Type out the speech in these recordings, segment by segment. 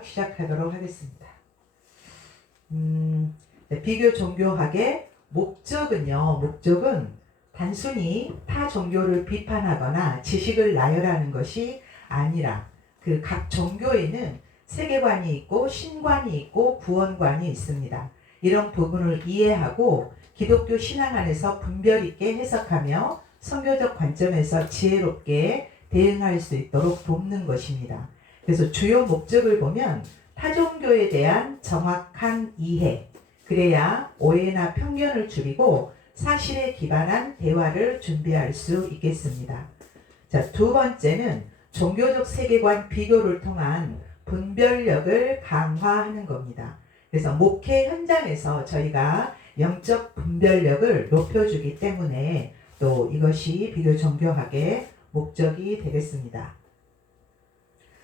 종교학 시작하도록 하겠습니다. 비교 종교학의 목적은 단순히 타 종교를 비판하거나 지식을 나열하는 것이 아니라 그 각 종교에는 세계관이 있고 신관이 있고 구원관이 있습니다. 이런 부분을 이해하고 기독교 신앙 안에서 분별 있게 해석하며 선교적 관점에서 지혜롭게 대응할 수 있도록 돕는 것입니다. 그래서 주요 목적을 보면 타종교에 대한 정확한 이해, 그래야 오해나 편견을 줄이고 사실에 기반한 대화를 준비할 수 있겠습니다. 자, 두 번째는 종교적 세계관 비교를 통한 분별력을 강화하는 겁니다. 그래서 목회 현장에서 저희가 영적 분별력을 높여주기 때문에 또 이것이 비교 종교학의 목적이 되겠습니다.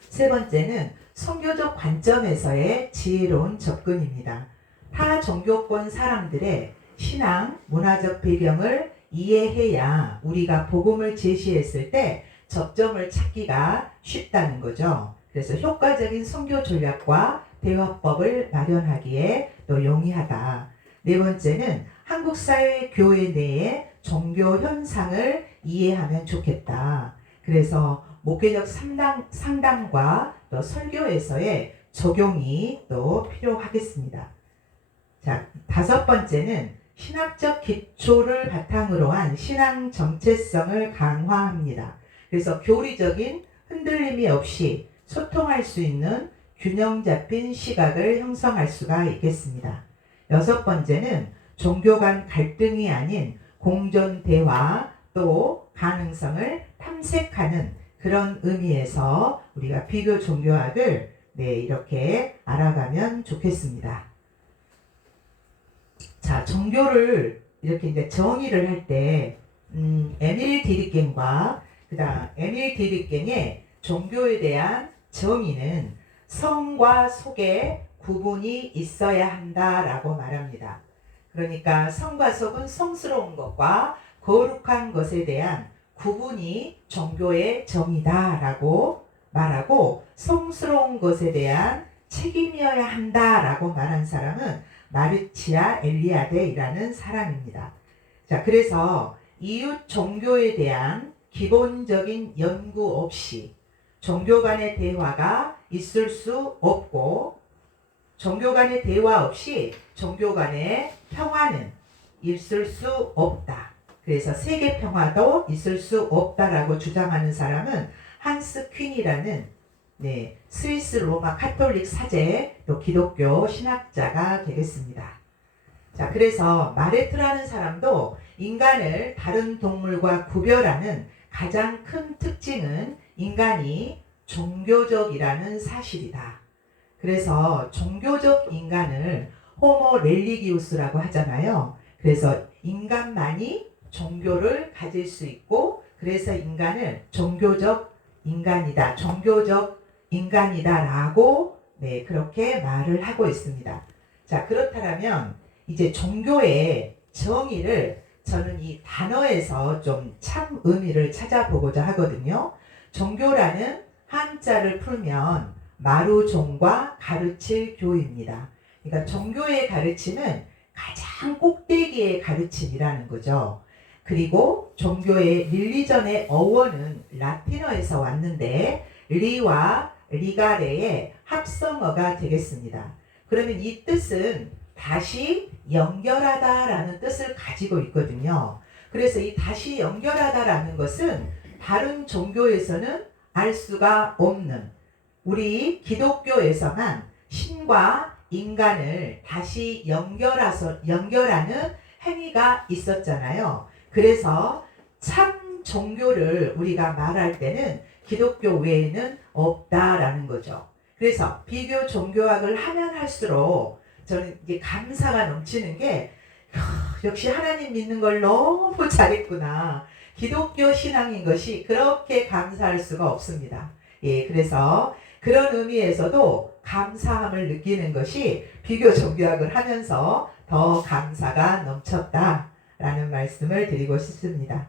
세 번째는 선교적 관점에서의 지혜로운 접근입니다. 타 종교권 사람들의 신앙, 문화적 배경을 이해해야 우리가 복음을 제시했을 때 접점을 찾기가 쉽다는 거죠. 그래서 효과적인 선교 전략과 대화법을 마련하기에 또 용이하다. 네 번째는 한국 사회 교회 내의 종교 현상을 이해하면 좋겠다. 그래서 목회적 상담과 또 설교에서의 적용이 또 필요하겠습니다. 자, 다섯 번째는 신학적 기초를 바탕으로 한 신앙 정체성을 강화합니다. 그래서 교리적인 흔들림이 없이 소통할 수 있는 균형 잡힌 시각을 형성할 수가 있겠습니다. 여섯 번째는 종교 간 갈등이 아닌 공존 대화 또 가능성을 탐색하는 그런 의미에서 우리가 비교 종교학을 이렇게 알아가면 좋겠습니다. 자, 종교를 이렇게 이제 정의를 할 때 에밀 디리겐과 에밀 디리겐의 종교에 대한 정의는 성과 속에 구분이 있어야 한다라고 말합니다. 그러니까 성과 속은 성스러운 것과 거룩한 것에 대한 구분이 종교의 정의다라고 말하고 성스러운 것에 대한 책임이어야 한다라고 말한 사람은 마르치아 엘리아데이라는 사람입니다. 자, 그래서 이웃 종교에 대한 기본적인 연구 없이 종교 간의 대화가 있을 수 없고 종교 간의 대화 없이 종교 간의 평화는 있을 수 없다. 그래서 세계 평화도 있을 수 없다라고 주장하는 사람은 한스 퀸이라는 스위스 로마 카톨릭 사제 또 기독교 신학자가 되겠습니다. 자, 그래서 마레트라는 사람도 인간을 다른 동물과 구별하는 가장 큰 특징은 인간이 종교적이라는 사실이다. 그래서 종교적 인간을 호모 렐리기우스라고 하잖아요. 그래서 인간만이 종교를 가질 수 있고 그래서 인간을 종교적 인간이다, 종교적 인간이다라고 그렇게 말을 하고 있습니다. 자, 그렇다면 이제 종교의 정의를 저는 이 단어에서 좀 참 의미를 찾아보고자 하거든요. 종교라는 한자를 풀면 마루종과 가르칠 교입니다. 그러니까 종교의 가르침은 가장 꼭대기의 가르침이라는 거죠. 그리고 종교의 릴리전의 어원은 라틴어에서 왔는데 리와 리가레의 합성어가 되겠습니다. 그러면 이 뜻은 다시 연결하다라는 뜻을 가지고 있거든요. 그래서 이 다시 연결하다라는 것은 다른 종교에서는 알 수가 없는 우리 기독교에서만 신과 인간을 다시 연결하는 행위가 있었잖아요. 그래서 참 종교를 우리가 말할 때는 기독교 외에는 없다라는 거죠. 그래서 비교 종교학을 하면 할수록 저는 이제 감사가 넘치는 게 역시 하나님 믿는 걸 너무 잘했구나. 기독교 신앙인 것이 그렇게 감사할 수가 없습니다. 그래서 그런 의미에서도 감사함을 느끼는 것이 비교 종교학을 하면서 더 감사가 넘쳤다라는 말씀을 드리고 싶습니다.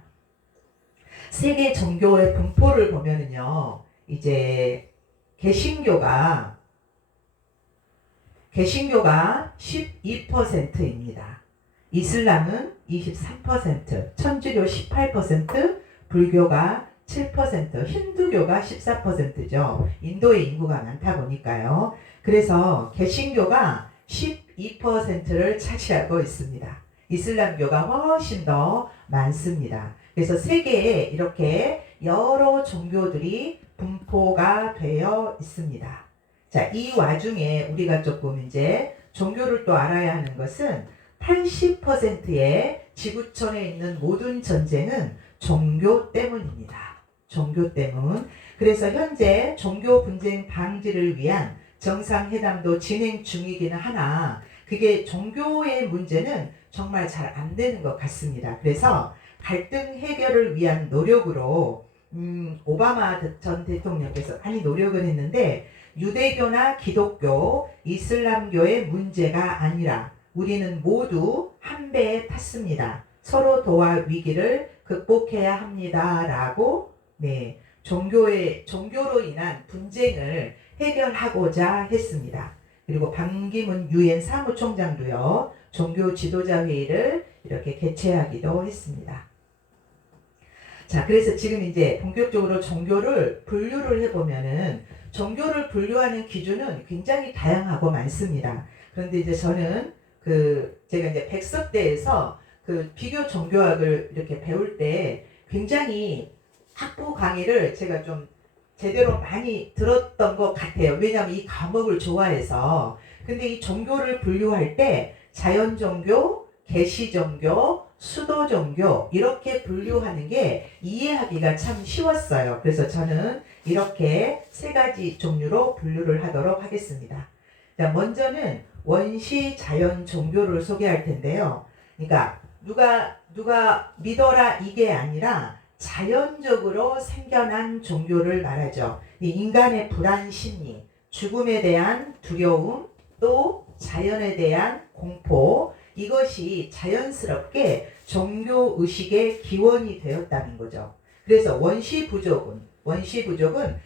세계 종교의 분포를 보면은요, 이제 개신교가 개신교가 12%입니다. 이슬람은 23%, 천주교 18%, 불교가 7%, 힌두교가 14%죠. 인도의 인구가 많다 보니까요. 그래서 개신교가 12%를 차지하고 있습니다. 이슬람교가 훨씬 더 많습니다. 그래서 세계에 이렇게 여러 종교들이 분포가 되어 있습니다. 자, 이 와중에 우리가 조금 이제 종교를 또 알아야 하는 것은 80%의 지구촌에 있는 모든 전쟁은 종교 때문입니다. 종교 때문. 그래서 현재 종교 분쟁 방지를 위한 정상회담도 진행 중이기는 하나 그게 종교의 문제는 정말 잘 안 되는 것 같습니다. 그래서 갈등 해결을 위한 노력으로 오바마 전 대통령께서 많이 노력을 했는데 유대교나 기독교, 이슬람교의 문제가 아니라 우리는 모두 한 배에 탔습니다. 서로 도와 위기를 극복해야 합니다라고 종교로 인한 분쟁을 해결하고자 했습니다. 그리고 반기문 유엔 사무총장도요. 종교 지도자 회의를 이렇게 개최하기도 했습니다. 자, 그래서 지금 이제 본격적으로 종교를 분류를 해보면은 종교를 분류하는 기준은 굉장히 다양하고 많습니다. 그런데 이제 저는 제가 이제 백석대에서 비교 종교학을 이렇게 배울 때 굉장히 학부 강의를 제가 좀 제대로 많이 들었던 것 같아요. 왜냐하면 이 과목을 좋아해서. 근데 이 종교를 분류할 때 자연종교, 계시종교, 수도종교 이렇게 분류하는 게 이해하기가 참 쉬웠어요. 그래서 저는 이렇게 세 가지 종류로 분류를 하도록 하겠습니다. 자, 먼저는 원시 자연 종교를 소개할 텐데요. 그러니까 누가 믿어라 이게 아니라 자연적으로 생겨난 종교를 말하죠. 이 인간의 불안 심리, 죽음에 대한 두려움, 또 자연에 대한 공포, 이것이 자연스럽게 종교 의식의 기원이 되었다는 거죠. 그래서 원시 부족은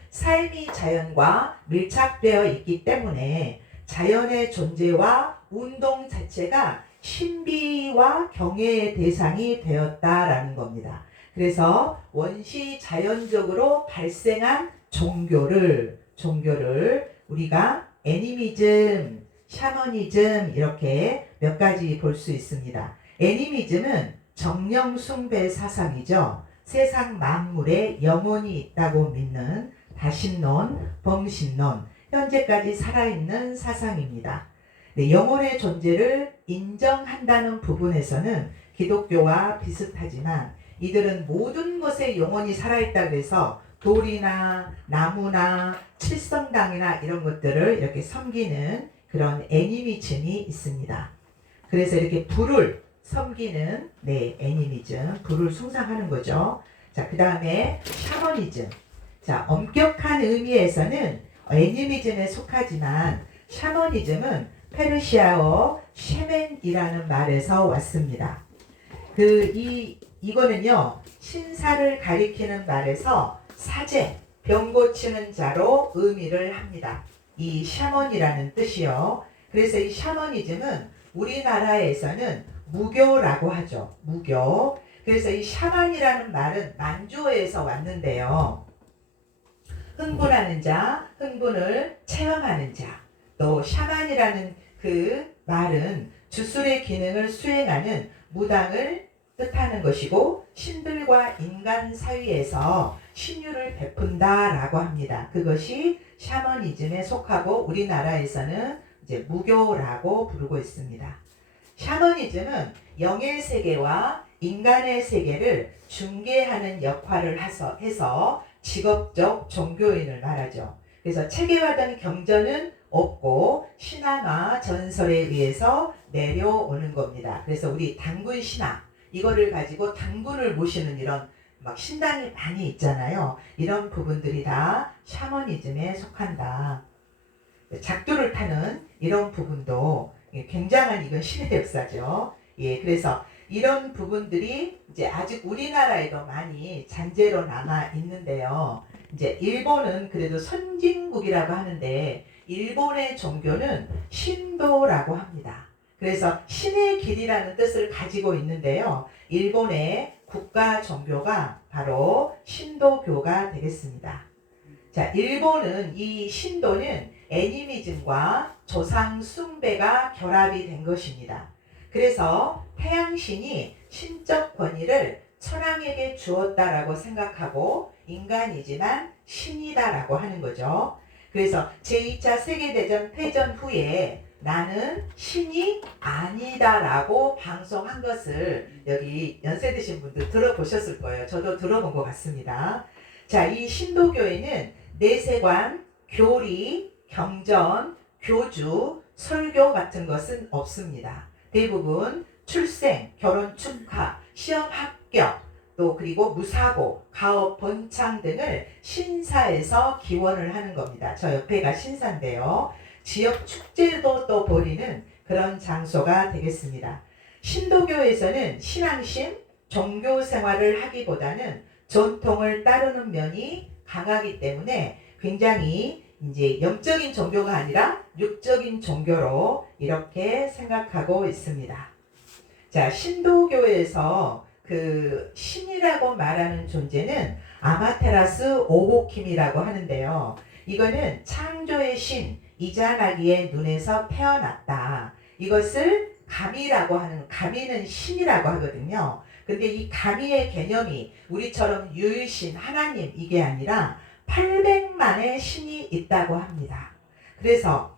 삶이 자연과 밀착되어 있기 때문에 자연의 존재와 운동 자체가 신비와 경외의 대상이 되었다라는 겁니다. 그래서 원시 자연적으로 발생한 종교를 우리가 애니미즘, 샤머니즘 이렇게 몇 가지 볼 수 있습니다. 애니미즘은 정령 숭배 사상이죠. 세상 만물에 영혼이 있다고 믿는 다신론, 범신론, 현재까지 살아있는 사상입니다. 영혼의 존재를 인정한다는 부분에서는 기독교와 비슷하지만 이들은 모든 것에 영혼이 살아있다고 해서 돌이나 나무나 칠성당이나 이런 것들을 이렇게 섬기는 그런 애니미즘이 있습니다. 그래서 이렇게 불을 섬기는 애니미즘, 불을 숭상하는 거죠. 자, 그 다음에 샤머니즘. 자, 엄격한 의미에서는 애니미즘에 속하지만 샤머니즘은 페르시아어 셰멘이라는 말에서 왔습니다. 이거는요, 신사를 가리키는 말에서 사제, 병 고치는 자로 의미를 합니다. 이 샤먼이라는 뜻이요. 그래서 이 샤머니즘은 우리나라에서는 무교라고 하죠. 무교. 그래서 이 샤만이라는 말은 만주어에서 왔는데요. 흥분하는 자, 흥분을 체험하는 자. 또 샤만이라는 그 말은 주술의 기능을 수행하는 무당을 뜻하는 것이고 신들과 인간 사이에서 신유를 베푼다라고 합니다. 그것이 샤머니즘에 속하고 우리나라에서는 이제 무교라고 부르고 있습니다. 샤머니즘은 영의 세계와 인간의 세계를 중개하는 역할을 해서 직업적 종교인을 말하죠. 그래서 체계화된 경전은 없고 신화나 전설에 의해서 내려오는 겁니다. 그래서 우리 당군 신화 이거를 가지고 당군을 모시는 이런 막 신당이 많이 있잖아요. 이런 부분들이 다 샤머니즘에 속한다. 작두를 타는 이런 부분도 굉장한 이건 신의 역사죠. 그래서 이런 부분들이 이제 아직 우리나라에도 많이 잔재로 남아 있는데요. 이제 일본은 그래도 선진국이라고 하는데 일본의 종교는 신도라고 합니다. 그래서 신의 길이라는 뜻을 가지고 있는데요. 일본의 국가 종교가 바로 신도교가 되겠습니다. 자, 일본은 이 신도는 애니미즘과 조상 숭배가 결합이 된 것입니다. 그래서 태양신이 신적 권위를 천황에게 주었다라고 생각하고 인간이지만 신이다라고 하는 거죠. 그래서 제2차 세계대전 패전 후에 나는 신이 아니다라고 방송한 것을 여기 연세 드신 분들 들어보셨을 거예요. 저도 들어본 것 같습니다. 자, 이 신도교에는 내세관, 교리, 경전, 교주, 설교 같은 것은 없습니다. 대부분 출생, 결혼 축하, 시험 합격, 또 그리고 무사고, 가업 번창 등을 신사에서 기원을 하는 겁니다. 저 옆에가 신사인데요. 지역 축제도 또 벌이는 그런 장소가 되겠습니다. 신도교에서는 신앙심, 종교 생활을 하기보다는 전통을 따르는 면이 강하기 때문에 굉장히 이제 영적인 종교가 아니라 육적인 종교로 이렇게 생각하고 있습니다. 자, 신도교에서 그 신이라고 말하는 존재는 아마테라스 오호킴이라고 하는데요. 이거는 창조의 신 이자나기의 눈에서 태어났다. 이것을 가미라고 하는, 가미는 신이라고 하거든요. 근데 이 가미의 개념이 우리처럼 유일신 하나님 이게 아니라 800만의 신이 있다고 합니다. 그래서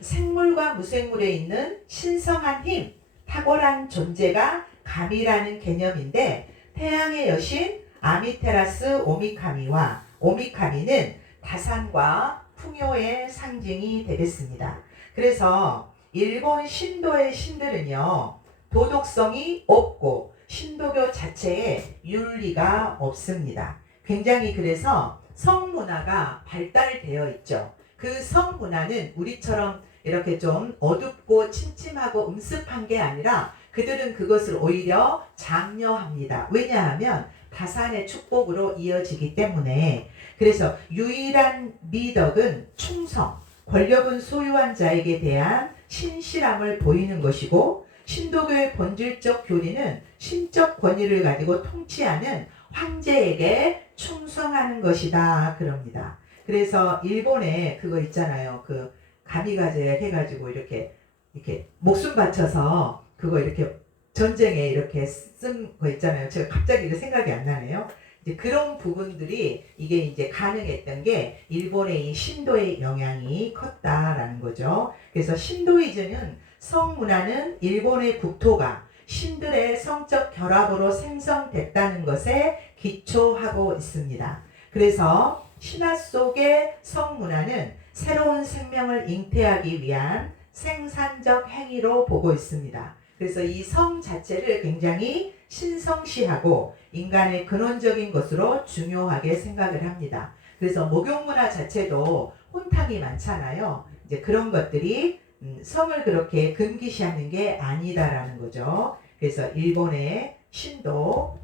생물과 무생물에 있는 신성한 힘, 탁월한 존재가 가미라는 개념인데 태양의 여신 아미테라스 오미카미와 오미카미는 다산과 풍요의 상징이 되겠습니다. 그래서 일본 신도의 신들은요, 도덕성이 없고 신도교 자체에 윤리가 없습니다. 굉장히 그래서 성문화가 발달되어 있죠. 그 성문화는 우리처럼 이렇게 좀 어둡고 침침하고 음습한 게 아니라 그들은 그것을 오히려 장려합니다. 왜냐하면 다산의 축복으로 이어지기 때문에. 그래서 유일한 미덕은 충성, 권력은 소유한 자에게 대한 신실함을 보이는 것이고 신도교의 본질적 교리는 신적 권위를 가지고 통치하는 황제에게 충성하는 것이다 그럽니다. 그래서 일본에 그거 있잖아요. 그 가미가제 해가지고 이렇게 목숨 바쳐서 그거 이렇게 전쟁에 이렇게 쓴 거 있잖아요. 제가 갑자기 이거 생각이 안 나네요. 이제 그런 부분들이 이게 이제 가능했던 게 일본의 이 신도의 영향이 컸다라는 거죠. 그래서 신도이즘은 성문화는 일본의 국토가 신들의 성적 결합으로 생성됐다는 것에 기초하고 있습니다. 그래서 신화 속의 성문화는 새로운 생명을 잉태하기 위한 생산적 행위로 보고 있습니다. 그래서 이 성 자체를 굉장히 신성시하고 인간의 근원적인 것으로 중요하게 생각을 합니다. 그래서 목욕문화 자체도 혼탁이 많잖아요. 이제 그런 것들이 성을 그렇게 금기시하는 게 아니다라는 거죠. 그래서 일본의 신도,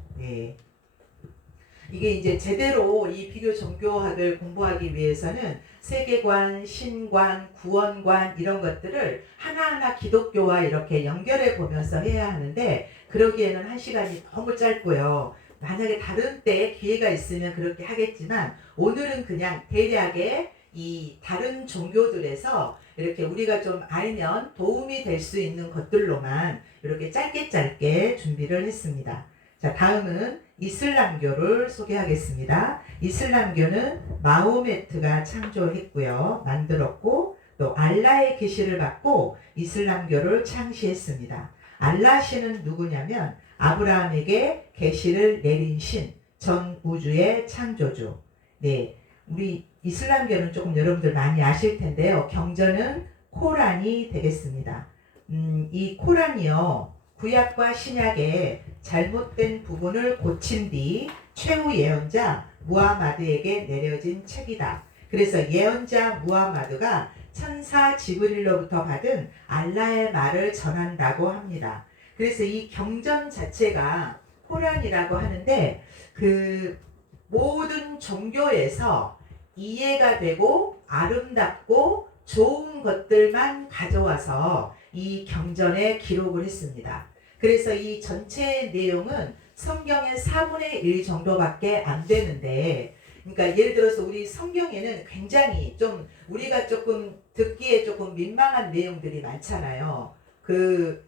이게 이제 제대로 이 비교 종교학을 공부하기 위해서는 세계관, 신관, 구원관 이런 것들을 하나하나 기독교와 이렇게 연결해 보면서 해야 하는데 그러기에는 1시간이 너무 짧고요. 만약에 다른 때에 기회가 있으면 그렇게 하겠지만 오늘은 그냥 대략의 이 다른 종교들에서 이렇게 우리가 좀 알면 도움이 될 수 있는 것들로만 이렇게 짧게 준비를 했습니다. 자, 다음은 이슬람교를 소개하겠습니다. 이슬람교는 마호메트가 창조했고요. 만들었고 또 알라의 계시를 받고 이슬람교를 창시했습니다. 알라 신은 누구냐면 아브라함에게 계시를 내린 신, 전 우주의 창조주. 네, 우리 이슬람교는 조금 여러분들 많이 아실 텐데요. 경전은 코란이 되겠습니다. 이 코란이요. 구약과 신약의 잘못된 부분을 고친 뒤 최후 예언자 무하마드에게 내려진 책이다. 그래서 예언자 무하마드가 천사 지브릴로부터 받은 알라의 말을 전한다고 합니다. 그래서 이 경전 자체가 코란이라고 하는데 그 모든 종교에서 이해가 되고 아름답고 좋은 것들만 가져와서 이 경전에 기록을 했습니다. 그래서 이 전체 내용은 성경의 4분의 1 정도밖에 안 되는데, 그러니까 예를 들어서 우리 성경에는 굉장히 좀 우리가 조금 듣기에 조금 민망한 내용들이 많잖아요. 그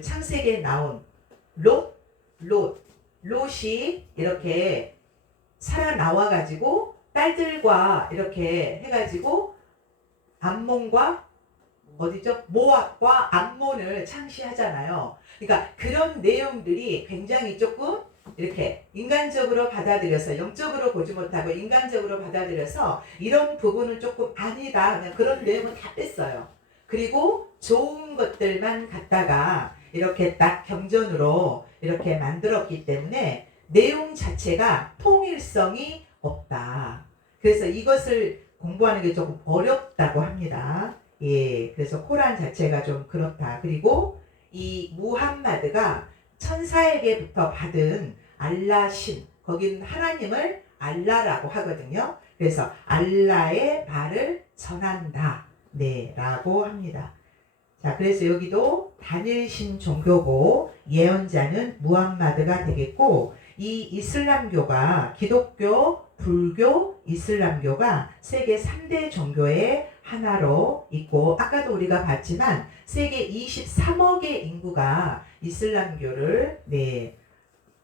창세기에 나온 롯이 이렇게 살아 나와가지고 딸들과 이렇게 해가지고 암몬과 어디죠? 모압과 암몬을 창시하잖아요. 그러니까 그런 내용들이 굉장히 조금 이렇게 인간적으로 받아들여서 영적으로 보지 못하고 인간적으로 받아들여서 이런 부분은 조금 아니다. 그냥 그런 내용은 다 뺐어요. 그리고 좋은 것들만 갖다가 이렇게 딱 경전으로 이렇게 만들었기 때문에 내용 자체가 통일성이 없다. 그래서 이것을 공부하는 게 조금 어렵다고 합니다. 예, 그래서 코란 자체가 좀 그렇다. 그리고 이 무함마드가 천사에게부터 받은 알라 신, 거기는 하나님을 알라라고 하거든요. 그래서 알라의 말을 전한다. 네, 라고 합니다. 자, 그래서 여기도 단일신 종교고 예언자는 무함마드가 되겠고, 이 이슬람교가 기독교, 불교, 이슬람교가 세계 3대 종교의 하나로 있고, 아까도 우리가 봤지만 세계 23억의 인구가 이슬람교를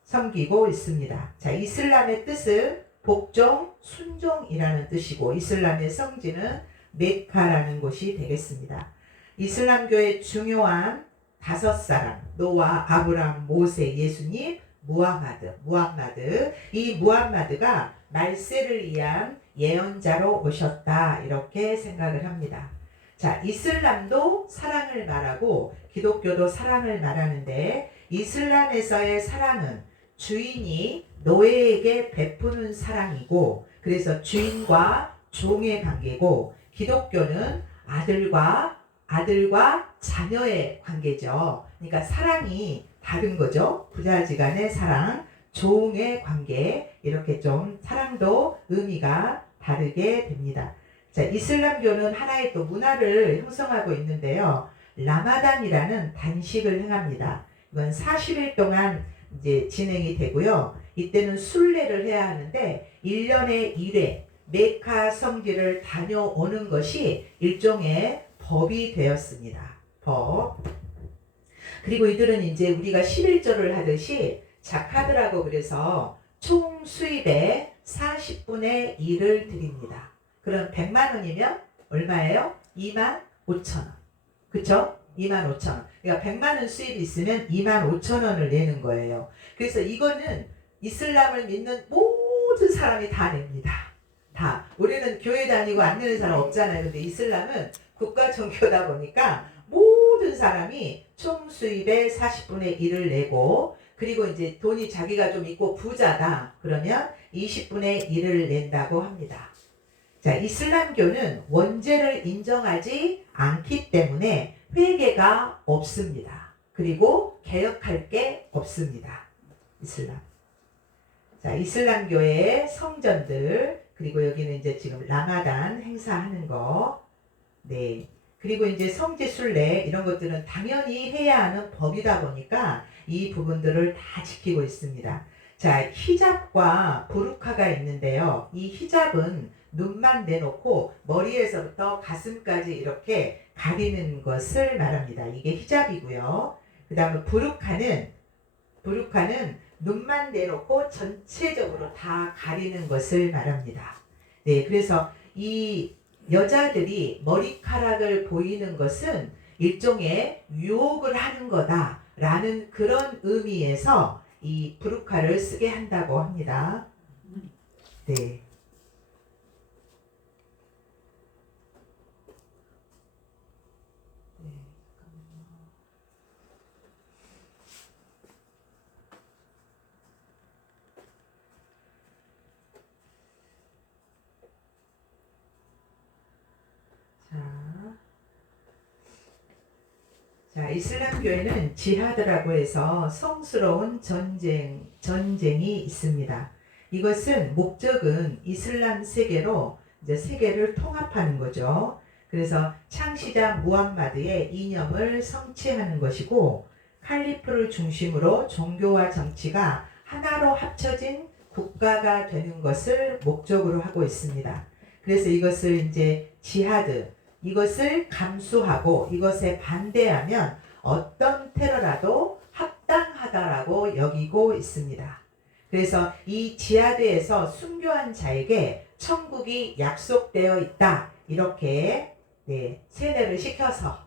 섬기고 있습니다. 자, 이슬람의 뜻은 복종, 순종이라는 뜻이고, 이슬람의 성지는 메카라는 곳이 되겠습니다. 이슬람교의 중요한 5사람, 노아, 아브람, 모세, 예수님, 무함마드. 이 무함마드가 말세를 위한 예언자로 오셨다. 이렇게 생각을 합니다. 자, 이슬람도 사랑을 말하고 기독교도 사랑을 말하는데, 이슬람에서의 사랑은 주인이 노예에게 베푸는 사랑이고, 그래서 주인과 종의 관계고, 기독교는 아들과 자녀의 관계죠. 그러니까 사랑이 다른 거죠. 부자지간의 사랑, 종의 관계, 이렇게 좀 사랑도 의미가 다르게 됩니다. 자, 이슬람교는 하나의 또 문화를 형성하고 있는데요. 라마단이라는 단식을 행합니다. 이건 40일 동안 이제 진행이 되고요. 이때는 순례를 해야 하는데 1년에 1회 메카 성지를 다녀오는 것이 일종의 법이 되었습니다. 법. 그리고 이들은 이제 우리가 11조를 하듯이 자카드라고 그래서 총 수입의 40분의 1을 드립니다. 그럼 100만 원이면 얼마예요? 25,000원. 그쵸? 25,000원. 그러니까 100만 원 수입이 있으면 25,000원을 내는 거예요. 그래서 이거는 이슬람을 믿는 모든 사람이 다 냅니다. 다. 우리는 교회 다니고 안 내는 사람 없잖아요. 근데 이슬람은 국가 종교다 보니까 모든 사람이 총 수입의 40분의 1을 내고, 그리고 이제 돈이 자기가 좀 있고 부자다 그러면 20분의 1을 낸다고 합니다. 자, 이슬람교는 원죄를 인정하지 않기 때문에 회개가 없습니다. 그리고 개혁할 게 없습니다. 이슬람. 자, 이슬람교의 성전들, 그리고 여기는 이제 지금 라마단 행사하는 거, 네. 그리고 이제 성지순례 이런 것들은 당연히 해야 하는 법이다 보니까 이 부분들을 다 지키고 있습니다. 자, 히잡과 부르카가 있는데요. 이 히잡은 눈만 내놓고 머리에서부터 가슴까지 이렇게 가리는 것을 말합니다. 이게 히잡이고요. 그 다음에 부르카는 눈만 내놓고 전체적으로 다 가리는 것을 말합니다. 네, 그래서 이 여자들이 머리카락을 보이는 것은 일종의 유혹을 하는 거다라는 그런 의미에서 이 부르카를 쓰게 한다고 합니다. 네. 자, 이슬람교에는 지하드라고 해서 성스러운 전쟁이 있습니다. 이것은 목적은 이슬람 세계로 이제 세계를 통합하는 거죠. 그래서 창시자 무함마드의 이념을 성취하는 것이고 칼리프를 중심으로 종교와 정치가 하나로 합쳐진 국가가 되는 것을 목적으로 하고 있습니다. 그래서 이것을 이제 지하드, 이것을 감수하고 이것에 반대하면 어떤 테러라도 합당하다라고 여기고 있습니다. 그래서 이 지하드에서 순교한 자에게 천국이 약속되어 있다. 이렇게 세뇌를 시켜서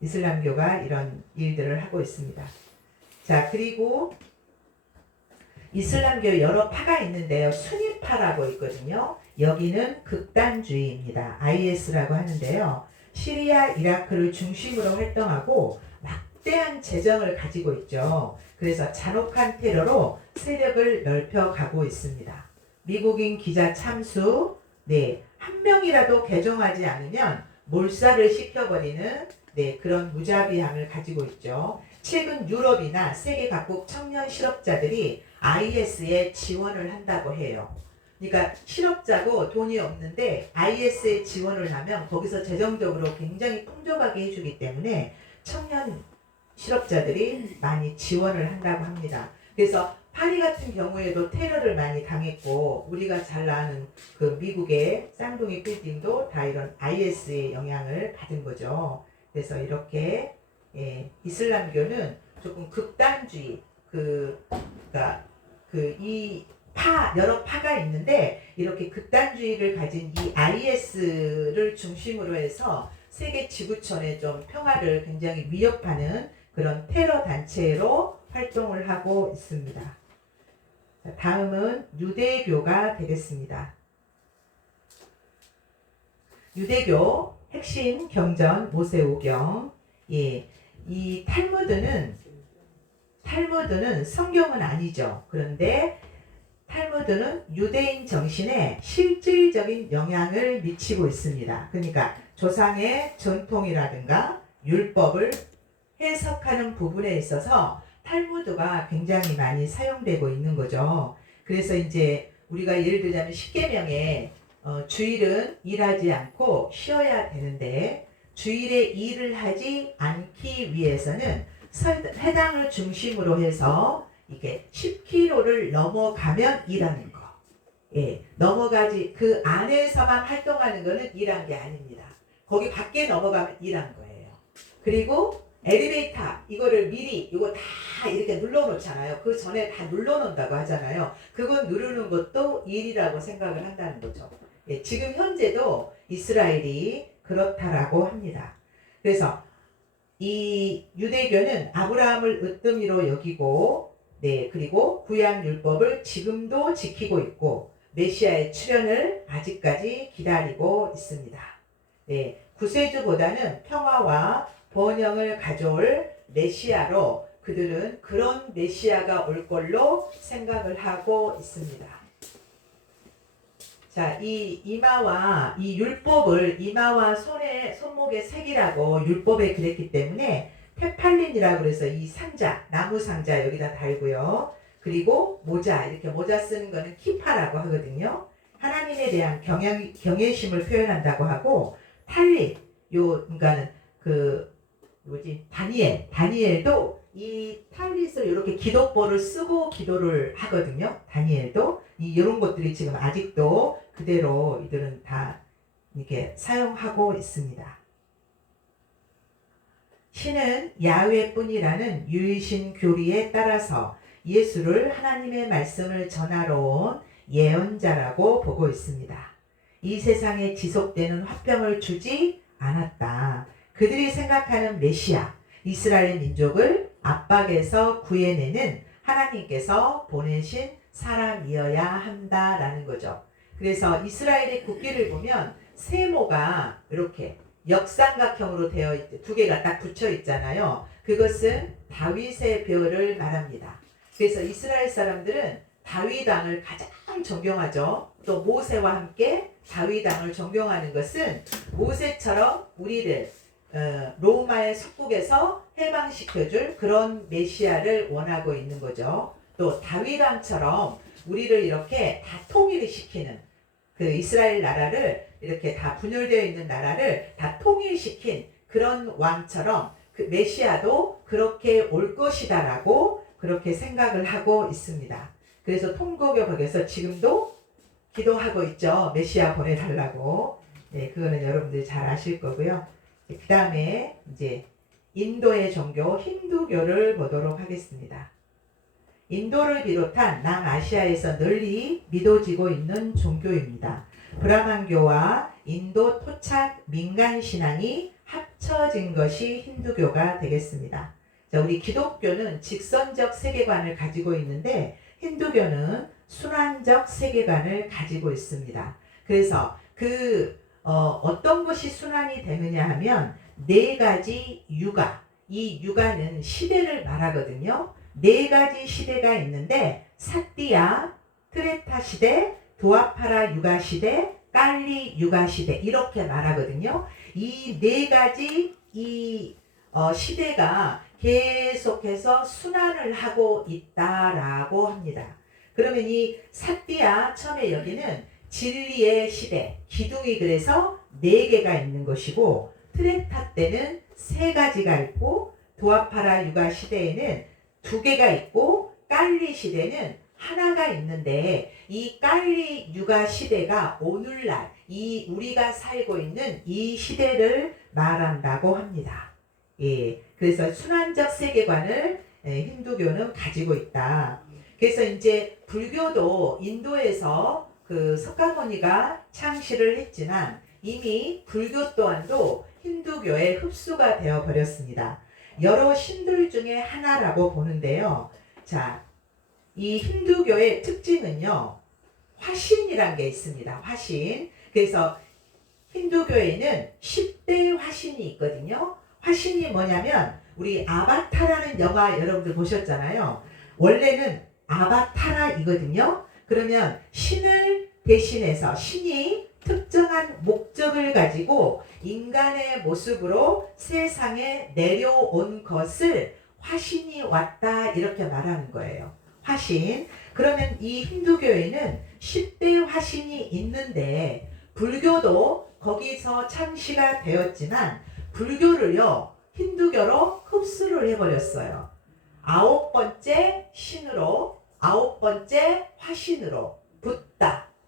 이슬람교가 이런 일들을 하고 있습니다. 자, 그리고 이슬람교 여러 파가 있는데요. 수니파라고 있거든요. 여기는 극단주의입니다. IS라고 하는데요. 시리아, 이라크를 중심으로 활동하고 막대한 재정을 가지고 있죠. 그래서 잔혹한 테러로 세력을 넓혀가고 있습니다. 미국인 기자 참수, 한 명이라도 개종하지 않으면 몰살을 시켜버리는 그런 무자비함을 가지고 있죠. 최근 유럽이나 세계 각국 청년 실업자들이 IS에 지원을 한다고 해요. 그러니까 실업자고 돈이 없는데 IS에 지원을 하면 거기서 재정적으로 굉장히 풍족하게 해주기 때문에 청년 실업자들이 많이 지원을 한다고 합니다. 그래서 파리 같은 경우에도 테러를 많이 당했고 우리가 잘 아는 그 미국의 쌍둥이 빌딩도 다 이런 IS의 영향을 받은 거죠. 그래서 이렇게 이슬람교는 조금 극단주의 여러 파가 있는데 이렇게 극단주의를 가진 이 IS를 중심으로 해서 세계 지구촌의 좀 평화를 굉장히 위협하는 그런 테러 단체로 활동을 하고 있습니다. 다음은 유대교가 되겠습니다. 유대교 핵심 경전 모세오경. 이 탈무드는 성경은 아니죠. 그런데 탈무드는 유대인 정신에 실질적인 영향을 미치고 있습니다. 그러니까 조상의 전통이라든가 율법을 해석하는 부분에 있어서 탈무드가 굉장히 많이 사용되고 있는 거죠. 그래서 이제 우리가 예를 들자면 십계명에 주일은 일하지 않고 쉬어야 되는데 주일에 일을 하지 않기 위해서는 회당을 중심으로 해서 이게 10km를 넘어가면 일하는 거. 넘어가지 그 안에서만 활동하는 거는 일한 게 아닙니다. 거기 밖에 넘어가면 일한 거예요. 그리고 엘리베이터 이거를 미리 이거 다 이렇게 눌러놓잖아요. 그 전에 다 눌러놓는다고 하잖아요. 그건 누르는 것도 일이라고 생각을 한다는 거죠. 지금 현재도 이스라엘이 그렇다라고 합니다. 그래서 이 유대교는 아브라함을 으뜸이로 여기고 그리고 구약율법을 지금도 지키고 있고 메시아의 출현을 아직까지 기다리고 있습니다. 구세주보다는 평화와 번영을 가져올 메시아로 그들은 그런 메시아가 올 걸로 생각을 하고 있습니다. 자, 이 이마와 이 율법을 이마와 손목에 새기라고 율법에 그랬기 때문에 테팔린이라고 그래서 이 상자, 나무 상자 여기다 달고요. 그리고 모자, 이렇게 모자 쓰는 거는 키파라고 하거든요. 하나님에 대한 경외심을 표현한다고 하고 탈릿, 그러니까는 다니엘도 이 탈릿을 이렇게 기도보를 쓰고 기도를 하거든요. 다니엘도 이런 것들이 지금 아직도 그대로 이들은 다 이렇게 사용하고 있습니다. 신은 야훼뿐이라는 유일신 교리에 따라서 예수를 하나님의 말씀을 전하러 온 예언자라고 보고 있습니다. 이 세상에 지속되는 화평을 주지 않았다. 그들이 생각하는 메시아, 이스라엘 민족을 압박에서 구해내는 하나님께서 보내신 사람이어야 한다라는 거죠. 그래서 이스라엘의 국기를 보면 세모가 이렇게 역삼각형으로 되어 있죠. 두 개가 딱 붙여 있잖아요. 그것은 다윗의 벼를 말합니다. 그래서 이스라엘 사람들은 다윗 왕을 가장 존경하죠. 또 모세와 함께 다윗 왕을 존경하는 것은 모세처럼 우리를 로마의 속국에서 해방시켜줄 그런 메시아를 원하고 있는 거죠. 또 다윗 왕처럼 우리를 이렇게 다 통일을 시키는 그 이스라엘 나라를 이렇게 다 분열되어 있는 나라를 다 통일시킨 그런 왕처럼 그 메시아도 그렇게 올 것이다라고 그렇게 생각을 하고 있습니다. 그래서 통곡여복에서 지금도 기도하고 있죠. 메시아 보내달라고. 네, 그거는 여러분들이 잘 아실 거고요. 그 다음에 이제 인도의 종교 힌두교를 보도록 하겠습니다. 인도를 비롯한 남아시아에서 널리 믿어지고 있는 종교입니다. 브라만교와 인도 토착 민간 신앙이 합쳐진 것이 힌두교가 되겠습니다. 자, 우리 기독교는 직선적 세계관을 가지고 있는데 힌두교는 순환적 세계관을 가지고 있습니다. 그래서 어떤 것이 순환이 되느냐 하면 네 가지 유가, 이 유가는 시대를 말하거든요. 네 가지 시대가 있는데 사띠아, 트레타 시대, 도아파라 유가 시대, 깔리 유가 시대 이렇게 말하거든요. 이 네 가지 시대가 계속해서 순환을 하고 있다라고 합니다. 그러면 이 사띠아 처음에 여기는 진리의 시대, 기둥이 그래서 4개가 있는 것이고 트레타 때는 3가지가 있고 도아파라 유가 시대에는 2개가 있고 깔리 시대는 하나가 있는데 이 깔리 유가 시대가 오늘날 이 우리가 살고 있는 이 시대를 말한다고 합니다. 예, 그래서 순환적 세계관을 힌두교는 가지고 있다. 그래서 이제 불교도 인도에서 그 석가모니가 창시를 했지만 이미 불교 또한도 힌두교에 흡수가 되어 버렸습니다. 여러 신들 중에 하나라고 보는데요. 자, 이 힌두교의 특징은요, 화신이란 게 있습니다. 화신. 그래서 힌두교에는 10대 화신이 있거든요. 화신이 뭐냐면 우리 아바타라는 영화 여러분들 보셨잖아요. 원래는 아바타라이거든요. 그러면 신을 대신해서 신이 특정한 목적을 가지고 인간의 모습으로 세상에 내려온 것을 화신이 왔다 이렇게 말하는 거예요. 화신. 그러면 이 힌두교에는 10대 화신이 있는데 불교도 거기서 창시가 되었지만 불교를요 힌두교로 흡수를 해버렸어요. 9번째 신으로 9번째 화신으로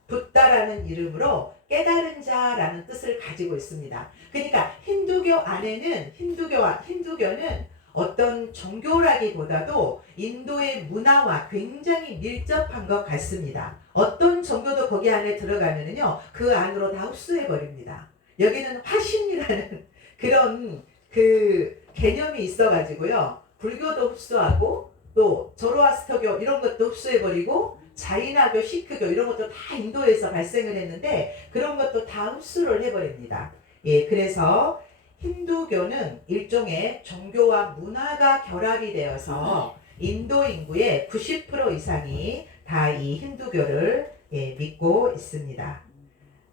붓다라는 이름으로 깨달은 자라는 뜻을 가지고 있습니다. 그러니까 힌두교 안에는 힌두교는 어떤 종교라기보다도 인도의 문화와 굉장히 밀접한 것 같습니다. 어떤 종교도 거기 안에 들어가면은요 그 안으로 다 흡수해 버립니다. 여기는 화신이라는 그런 그 개념이 있어가지고요 불교도 흡수하고 또 조로아스터교 이런 것도 흡수해 버리고 자이나교, 시크교 이런 것도 다 인도에서 발생을 했는데 그런 것도 다 흡수를 해버립니다. 예, 그래서 힌두교는 일종의 종교와 문화가 결합이 되어서 인도 인구의 90% 이상이 다 이 힌두교를 믿고 있습니다.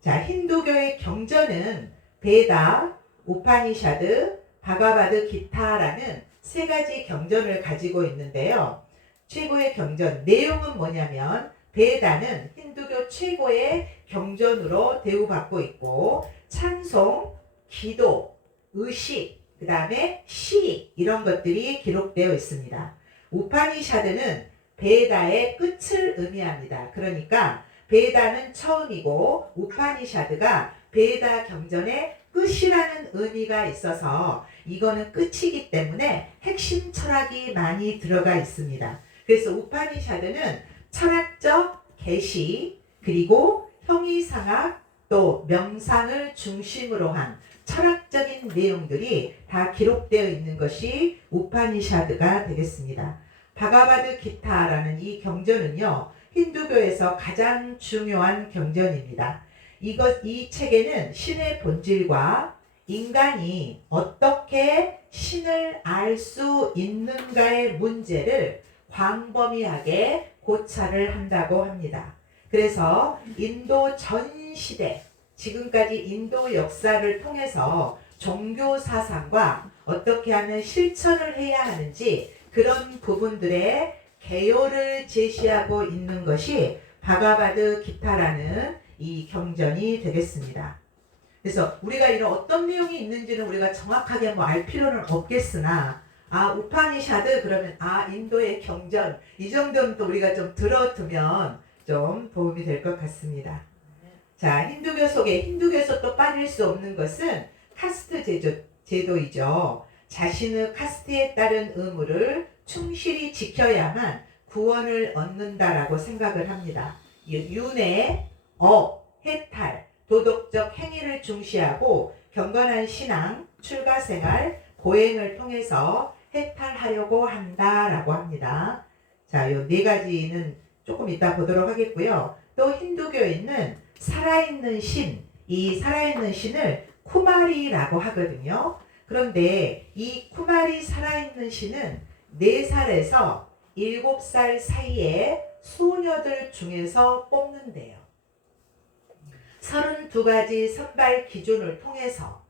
자, 힌두교의 경전은 베다, 우파니샤드, 바가바드 기타라는 3가지 경전을 가지고 있는데요. 최고의 경전, 내용은 뭐냐면 베다는 힌두교 최고의 경전으로 대우받고 있고 찬송, 기도, 의식, 그 다음에 시 이런 것들이 기록되어 있습니다. 우파니샤드는 베다의 끝을 의미합니다. 그러니까 베다는 처음이고 우파니샤드가 베다 경전의 끝이라는 의미가 있어서 이거는 끝이기 때문에 핵심 철학이 많이 들어가 있습니다. 그래서 우파니샤드는 철학적 계시 그리고 형이상학 또 명상을 중심으로 한 철학적인 내용들이 다 기록되어 있는 것이 우파니샤드가 되겠습니다. 바가바드 기타라는 이 경전은요 힌두교에서 가장 중요한 경전입니다. 이 책에는 신의 본질과 인간이 어떻게 신을 알 수 있는가의 문제를 광범위하게 고찰을 한다고 합니다. 그래서 인도 전 시대, 지금까지 인도 역사를 통해서 종교 사상과 어떻게 하면 실천을 해야 하는지 그런 부분들의 개요를 제시하고 있는 것이 바가바드 기타라는 이 경전이 되겠습니다. 그래서 우리가 이런 어떤 내용이 있는지는 우리가 정확하게 뭐 알 필요는 없겠으나 우파니샤드 그러면 인도의 경전 이 정도는 또 우리가 좀 들어두면 좀 도움이 될 것 같습니다. 자, 힌두교에서 또 빠질 수 없는 것은 카스트 제도이죠. 자신의 카스트에 따른 의무를 충실히 지켜야만 구원을 얻는다라고 생각을 합니다. 윤회, 해탈, 도덕적 행위를 중시하고 경건한 신앙, 출가생활, 고행을 통해서 해탈하려고 한다라고 합니다. 자, 요 네 가지는 조금 이따 보도록 하겠고요. 또 힌두교에는 살아있는 신, 이 살아있는 신을 쿠마리라고 하거든요. 그런데 이 쿠마리 살아있는 신은 4살에서 7살 사이에 소녀들 중에서 뽑는데요. 32가지 선발 기준을 통해서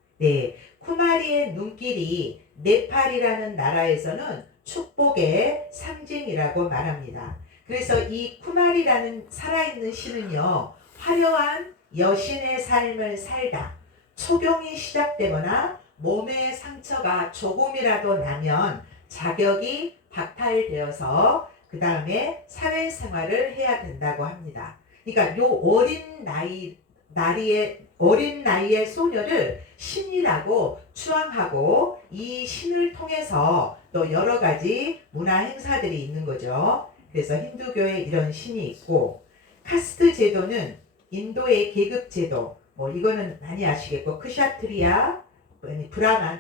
쿠마리의 눈길이 네팔이라는 나라에서는 축복의 상징이라고 말합니다. 그래서 이 쿠마리라는 살아있는 신은요, 화려한 여신의 삶을 살다 초경이 시작되거나 몸에 상처가 조금이라도 나면 자격이 박탈되어서 그 다음에 사회생활을 해야 된다고 합니다. 그러니까 요 어린 나이의 소녀를 신이라고 추앙하고 이 신을 통해서 또 여러 가지 문화 행사들이 있는 거죠. 그래서 힌두교에 이런 신이 있고, 카스트 제도는 인도의 계급 제도, 이거는 많이 아시겠고, 크샤트리아,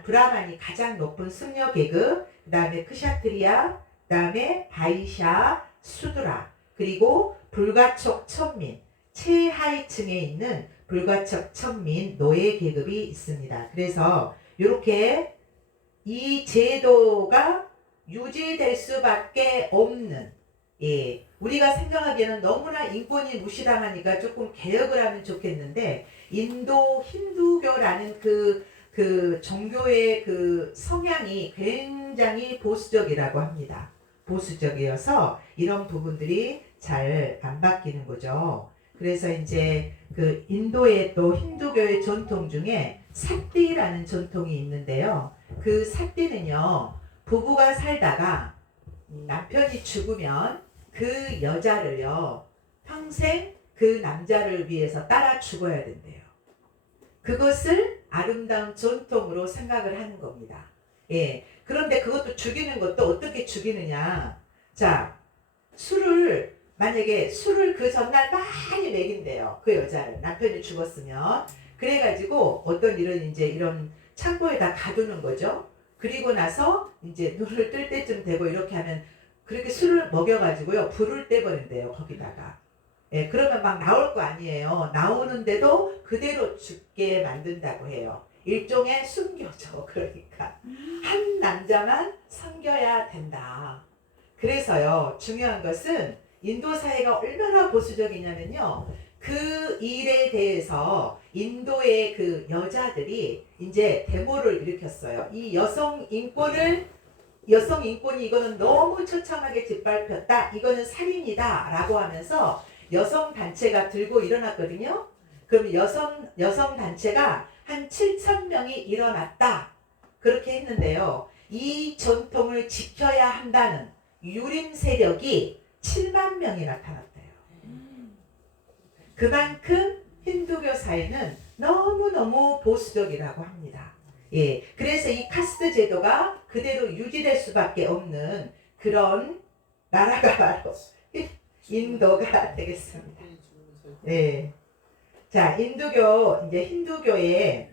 브라만이 가장 높은 승려 계급, 그 다음에 크샤트리아, 그 다음에 바이샤, 수드라, 그리고 불가촉 천민, 최하위층에 있는 불가촉 천민 노예 계급이 있습니다. 그래서 이렇게 이 제도가 유지될 수밖에 없는, 우리가 생각하기에는 너무나 인권이 무시당하니까 조금 개혁을 하면 좋겠는데, 인도 힌두교라는 그 종교의 그 성향이 굉장히 보수적이라고 합니다. 보수적이어서 이런 부분들이 잘 안 바뀌는 거죠. 그래서 이제 그 인도의 또 힌두교의 전통 중에 사띠라는 전통이 있는데요. 그 사띠는요, 부부가 살다가 남편이 죽으면 그 여자를요, 평생 그 남자를 위해서 따라 죽어야 된대요. 그것을 아름다운 전통으로 생각을 하는 겁니다. 그런데 그것도 죽이는 것도 어떻게 죽이느냐. 자, 만약에 술을 그 전날 많이 먹인대요. 그 여자를. 남편이 죽었으면. 그래가지고 어떤 이런 창고에다 가두는 거죠. 그리고 나서 이제 눈을 뜰 때쯤 되고 이렇게 하면 그렇게 술을 먹여가지고요. 불을 떼버린대요. 거기다가. 그러면 막 나올 거 아니에요. 나오는데도 그대로 죽게 만든다고 해요. 일종의 순교죠. 그러니까 한 남자만 섬겨야 된다. 그래서요, 중요한 것은 인도 사회가 얼마나 보수적이냐면요, 그 일에 대해서 인도의 그 여자들이 이제 데모를 일으켰어요. 이 여성 인권이 이거는 너무 처참하게 짓밟혔다. 이거는 살인이다. 라고 하면서 여성 단체가 들고 일어났거든요. 그럼 여성 단체가 한 7,000명이 일어났다. 그렇게 했는데요. 이 전통을 지켜야 한다는 유림 세력이 7만 명이 나타났대요. 그만큼 힌두교 사회는 너무너무 보수적이라고 합니다. 그래서 이 카스트 제도가 그대로 유지될 수밖에 없는 그런 나라가 바로 인도가 되겠습니다. 자, 힌두교에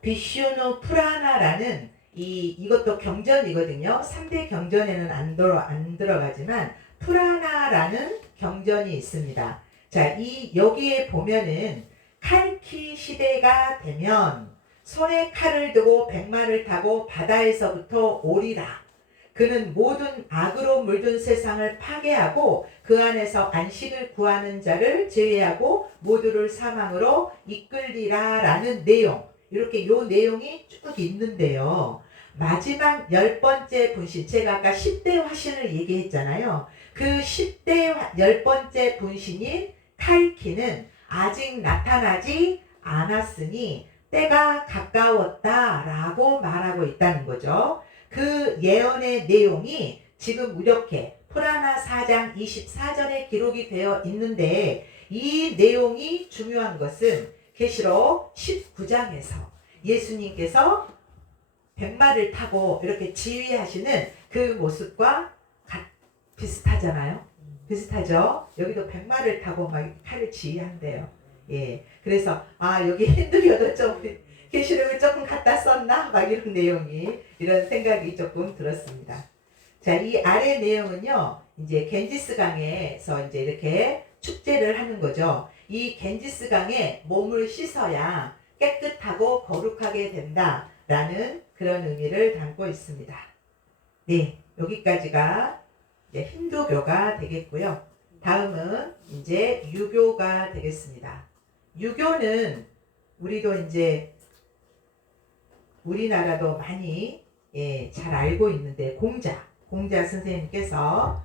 비슈누 프라나라는 이것도 경전이거든요. 3대 경전에는 안 들어가지만 프라나라는 경전이 있습니다. 자, 여기에 보면은 칼키 시대가 되면 손에 칼을 두고 백마를 타고 바다에서부터 오리라. 그는 모든 악으로 물든 세상을 파괴하고 그 안에서 안식을 구하는 자를 제외하고 모두를 사망으로 이끌리라 라는 내용. 이렇게 요 내용이 쭉 있는데요. 마지막 10번째 분신, 제가 아까 10대 화신을 얘기했잖아요. 그 10대 10번째 분신인 타이키는 아직 나타나지 않았으니 때가 가까웠다라고 말하고 있다는 거죠. 그 예언의 내용이 지금 이렇게 프라나 4장 24절에 기록이 되어 있는데 이 내용이 중요한 것은 계시록 19장에서 예수님께서 백마를 타고 이렇게 지휘하시는 그 모습과 비슷하잖아요. 비슷하죠? 여기도 백마를 타고 막 칼을 지휘한대요. 예. 그래서 여기 힌두교도 좀 계시록을 조금 갖다 썼나? 막 이런 내용이 이런 생각이 조금 들었습니다. 자, 이 아래 내용은요. 이제 겐지스 강에서 이제 이렇게 축제를 하는 거죠. 이 겐지스 강에 몸을 씻어야 깨끗하고 거룩하게 된다라는 그런 의미를 담고 있습니다. 네, 여기까지가 이제 힌두교가 되겠고요. 다음은 이제 유교가 되겠습니다. 유교는 우리도 이제 우리나라도 많이 잘 알고 있는데 공자 선생님께서